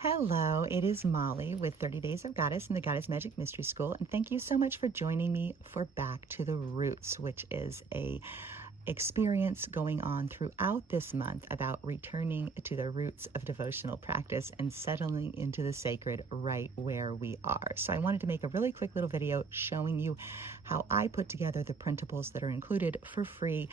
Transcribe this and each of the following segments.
Hello, it is Molly with 30 Days of Goddess and the Goddess Magic Mystery School, and thank you so much for joining me for Back to the Roots, which is a experience going on throughout this month about returning to the roots of devotional practice and settling into the sacred right where we are. So I wanted to make a really quick little video showing you how I put together the printables that are included for free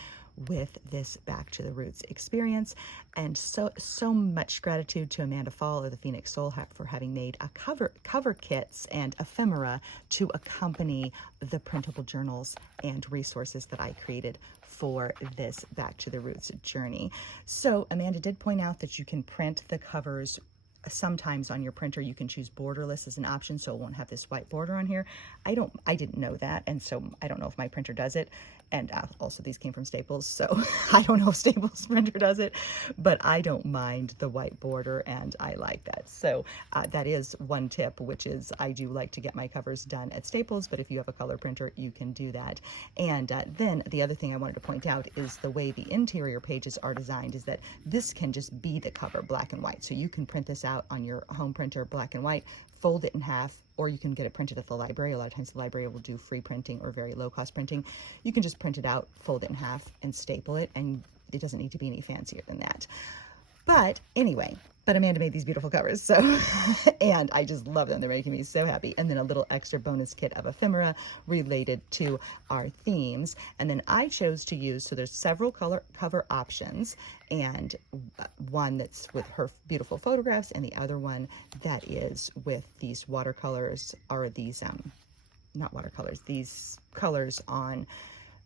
with this Back to the Roots experience. And so much gratitude to Amanda Fall of the Phoenix Soul for having made a cover kits and ephemera to accompany the printable journals and resources that I created for this Back to the Roots journey. So Amanda did point out that you can print the covers. Sometimes on your printer you can choose borderless as an option, so it won't have this white border on here. I didn't know that, and so I don't know if my printer does it. And also these came from Staples, so I don't know if Staples printer does it, but I don't mind the white border and I like that. So that is one tip, which is I do like to get my covers done at Staples, but if you have a color printer, you can do that. And then the other thing I wanted to point out is the way the interior pages are designed is that this can just be the cover, black and white. So you can print this out on your home printer, black and white, fold it in half, or you can get it printed at the library. A lot of times the library will do free printing or very low cost printing. You can just print it out, fold it in half, and staple it, and it doesn't need to be any fancier than that. But anyway, Amanda made these beautiful covers, so, and I just love them. They're making me so happy. And then a little extra bonus kit of ephemera related to our themes. And then I chose to use, so there's several cover options, and one that's with her beautiful photographs, and the other one that is with these watercolors, or these, not watercolors, these colors on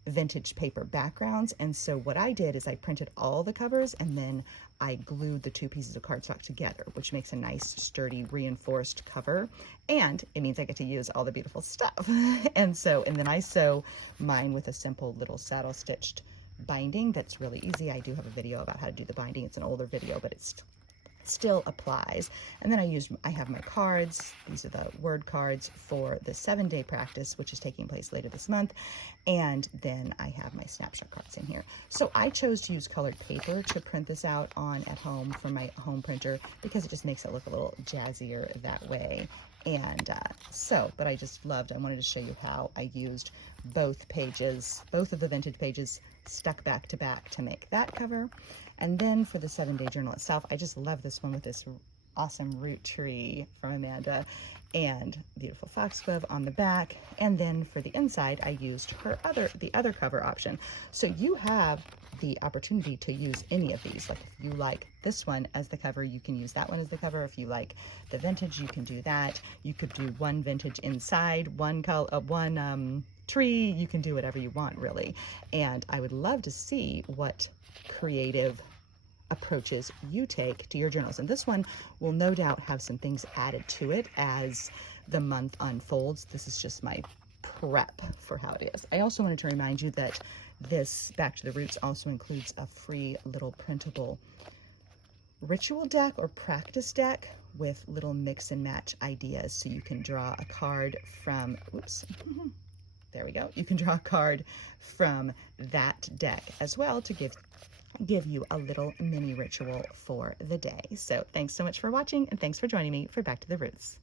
vintage paper backgrounds. And so what I did is I printed all the covers and then I glued the two pieces of cardstock together, which makes a nice sturdy reinforced cover, and it means I get to use all the beautiful stuff. And then I sew mine with a simple little saddle stitched binding that's really easy. I do have a video about how to do the binding. It's an older video, but it's still applies. And then I have my cards. These are the word cards for the 7-day practice, which is taking place later this month. And then I have my snapshot cards in here. So I chose to use colored paper to print this out on at home from my home printer because it just makes it look a little jazzier that way. And but I just loved, I wanted to show you how I used both pages, both of the vintage pages stuck back to back to make that cover. And then for the 7-day journal itself, I just love this one with this awesome root tree from Amanda and beautiful foxglove on the back. And then for the inside, I used the other cover option. So you have the opportunity to use any of these. Like if you like this one as the cover, you can use that one as the cover. If you like the vintage, you can do that. You could do one vintage inside, one tree. You can do whatever you want, really. And I would love to see what creative approaches you take to your journals. And this one will no doubt have some things added to it as the month unfolds. This is just my prep for how it is. I also wanted to remind you that this Back to the Roots also includes a free little printable ritual deck or practice deck with little mix and match ideas. So you can draw a card from, there we go. You can draw a card from that deck as well to give you a little mini ritual for the day. So thanks so much for watching, and thanks for joining me for Back to the Roots.